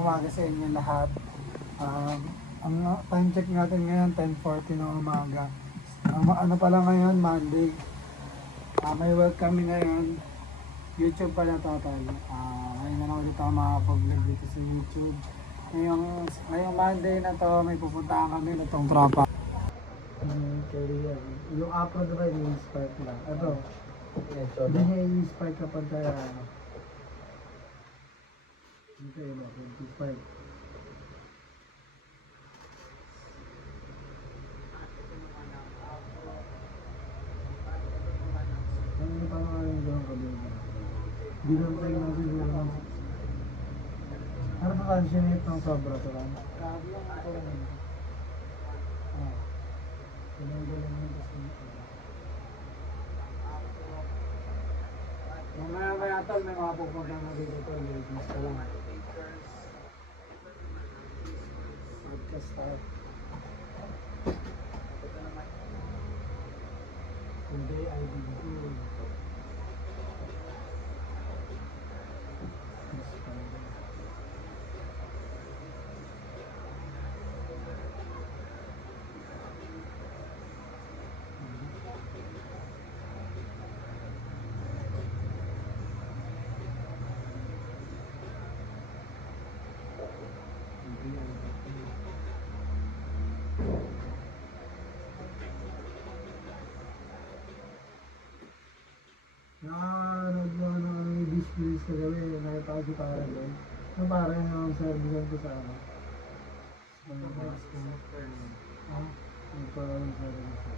Umaga sa inyo lahat. Ang time check natin ngayon, 10:40 ng umaga. Ano pala ngayon, Monday. May work kami ngayon. YouTube pala total. Ngayon na lang ulit ako makapag-vlog dito sa YouTube. Ngayong Monday na to, may pupuntahan kami na tong tropa. Yung upload na ba, i-spark lang. Ito, hindi niya i-spark kapag kaya ano. Ito yun, 25. Ano pa nga yung gawang kabila? Hindi lang tayo lang siguro ng... Ano pa passionate ng sobra to lang? Grabe lang ako lang. Pinanggalan mo kasi nito. Mamaya tol, may mga pupunta na dito to. Ladies ka lang. Podcast start. Today I will do. Nakanood mo ng displays na gawin, nakita ko si Parang doon. Ano parang yung service ko sa ano? Sa mga box ko. Nagparang service ko.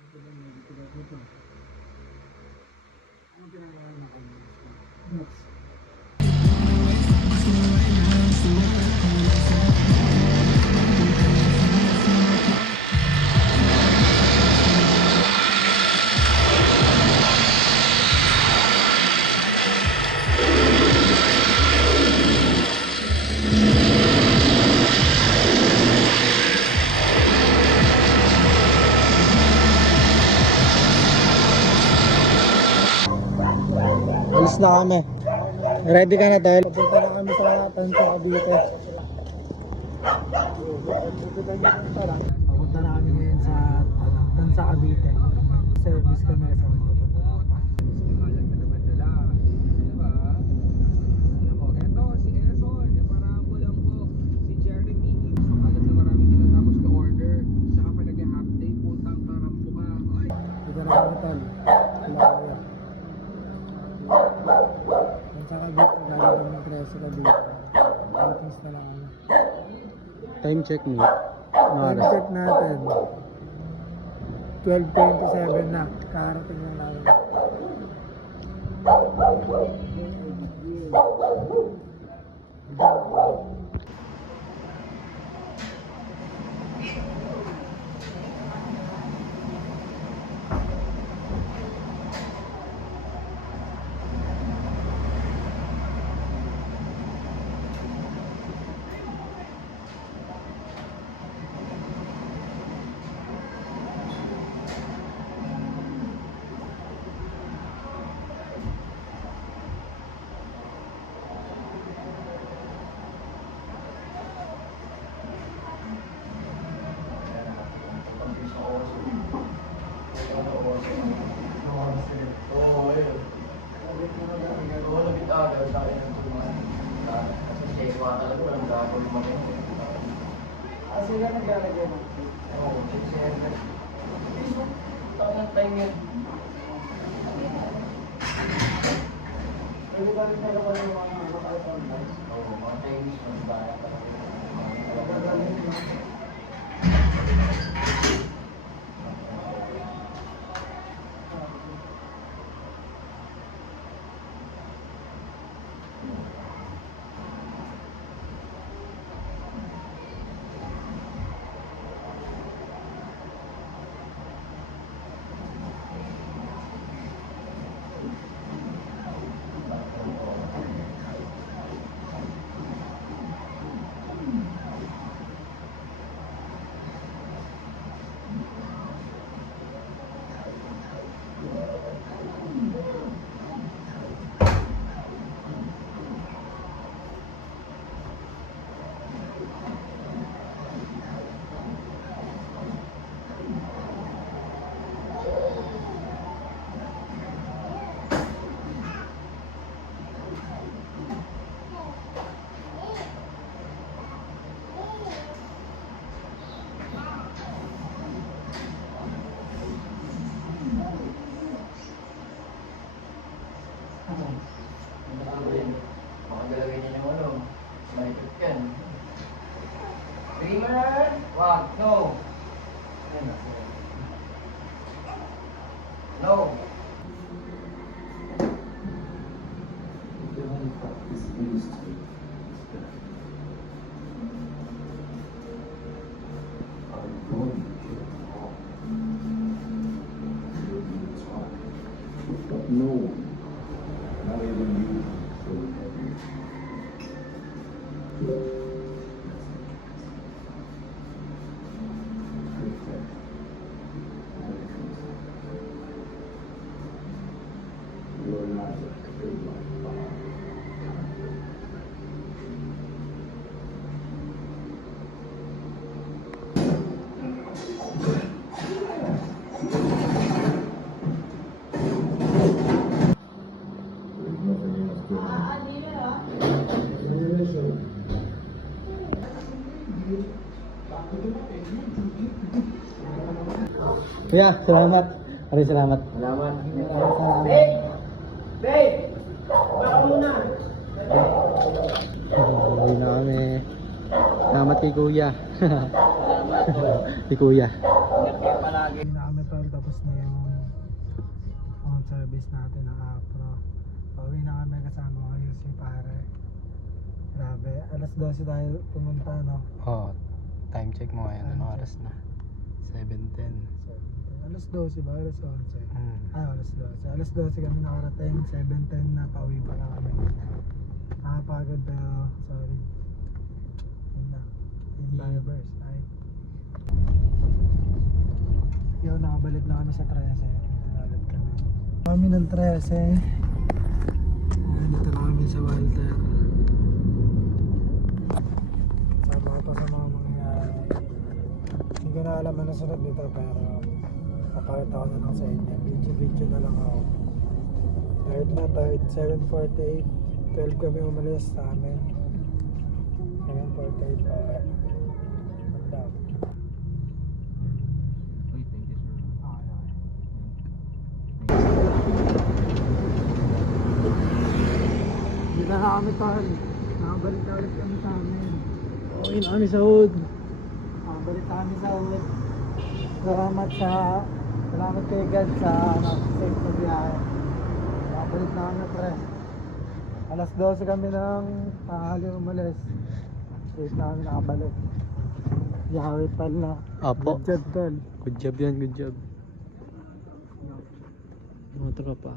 Ito ba may dito ba ito? Ano pinagawa na kami? Next. Alis na kami. Ready ka na, tol? Papunta na kami sa Tansa Cavite. Papunta na kami ngayon sa Tansa Cavite. Service kami sa mga time check mo. Time check natin. 12:27 na. Karating na namin. Sila naglalagay ng cake. Oo, cake. Tangang time yun. Pwede ba rin talaga yung mga kahit online? Oo, mga Chinese ones ba? Gamer! Wag, no. No. But no one, not even you, will ever. You're not a good life. There's nothing else to it. Kuya, salamat. Maraming salamat. Salamat. Salamat. Babe! Baka muna. Uwi na kami. Salamat kay Kuya. Kay Kuya. Palagi. Uwi na kami tol, tapos na yung phone service natin ng Apro. Uwi na kami kasama ko yung si pare. Grabe, alas 12 tayo pumunta, no? Oh, time check mo ngayon. Anong oras na? 7:10. Alas 12 ba? Alas 11? Hmm. Alas 12. Alas 12 kami nakarating, 7:10 na pauwi pa lang kami. Nakapagod pero sorry. Yun na. Yung drivers. Ay. Yun, nakabalik na kami sa 13. Dito na ulit kami. Kami ng 13. Dito na kami sa Walter. Sabi ko pa sa mga mangyayari. Hindi ko na alam ano sunod dito pero papakita ko na lang sa inyo. Video na lang ako. Tired na, tired. 7:48. 12 kami umalis sa amin. 7:48 pa. Ang dami. Thank you, sir. Hindi na kami tol. Nakabalik na ulit kami sa amin. Okay na kami sa hood. Nakabalik na kami sa hood. Salamat kay God sa safe na biyahe. Nakabalik na kami pre. Alas 12 kami ng tanghali umalis. Safe na kami nakabalik. Yahweh pal na. Apo. Good job tol. Good job yan, good job. Mga tropa.